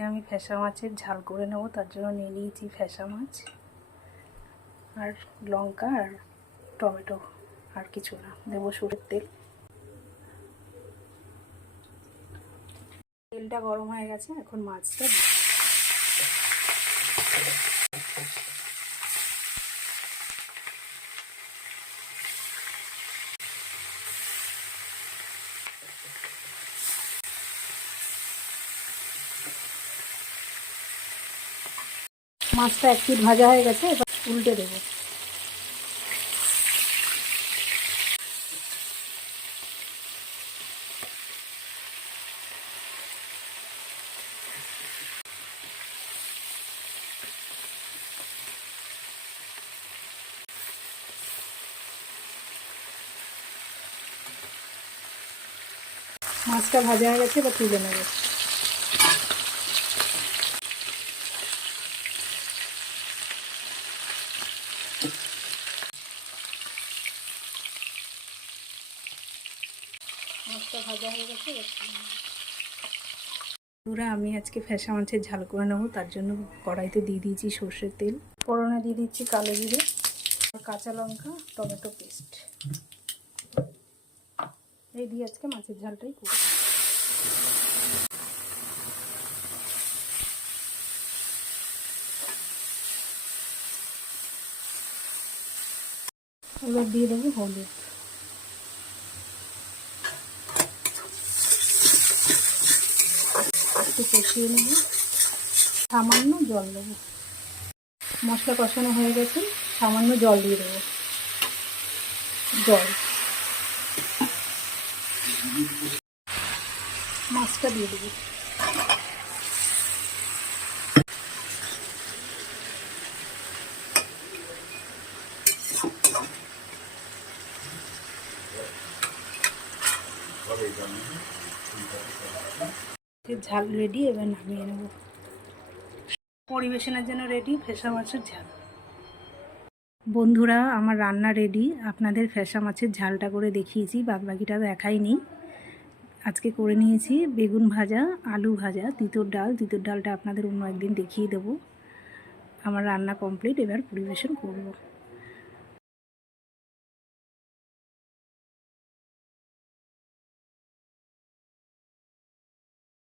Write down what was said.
আজকে আমি ফ্যাসা মাছের ঝাল করে নেব, তার জন্য নিয়ে নিয়েছি ফ্যাসা মাছ আর লঙ্কা আর টমেটো, আর কিছু না। দেবো সরষের তেল। তেলটা গরম হয়ে গেছে, এখন মাছটা দেব। মাছটা এক পিঠ ভাজা হয়ে গেছে, এবার উল্টে দেবো। মাছটা ভাজা হয়ে গেছে, এবার তুলে নেব। মাছটা ভাজা হয়ে গেছে, পুরা আমি আজকে ফ্যাসা মাছের ঝাল করে নেবো, তার জন্য কড়াইতে দিয়ে দিয়েছি সর্ষের তেল। ফোড়নে দিয়ে দিচ্ছি কালো জিরে, কাঁচা লঙ্কা, টমেটো পেস্ট। এই দিয়ে আজকে মাছের ঝালটাই করব। এবার দিয়ে দেবো হলুদ, একটু কষিয়ে নেব, সামান্য জল দেবো। মশলা কষানো হয়ে গেছে, সামান্য জল দিয়ে দেবো। জল, মাছটা দিয়ে দেবো। ঝাল রেডি, এবার নামিয়ে নেব। পরিবেশনের জন্য রেডি ফ্যাসা মাছের ঝাল। বন্ধুরা, আমার রান্না রেডি। আপনাদের ফ্যাসা মাছের ঝালটা করে দেখিয়েছি, বাদবাকিটা দেখাইনি। আজকে করে নিয়েছি বেগুন ভাজা, আলু ভাজা, তিঁতর ডাল। তিঁতর ডালটা আপনাদের অন্য একদিন দেখিয়ে দেবো। আমার রান্না কমপ্লিট, এবার পরিবেশন করব।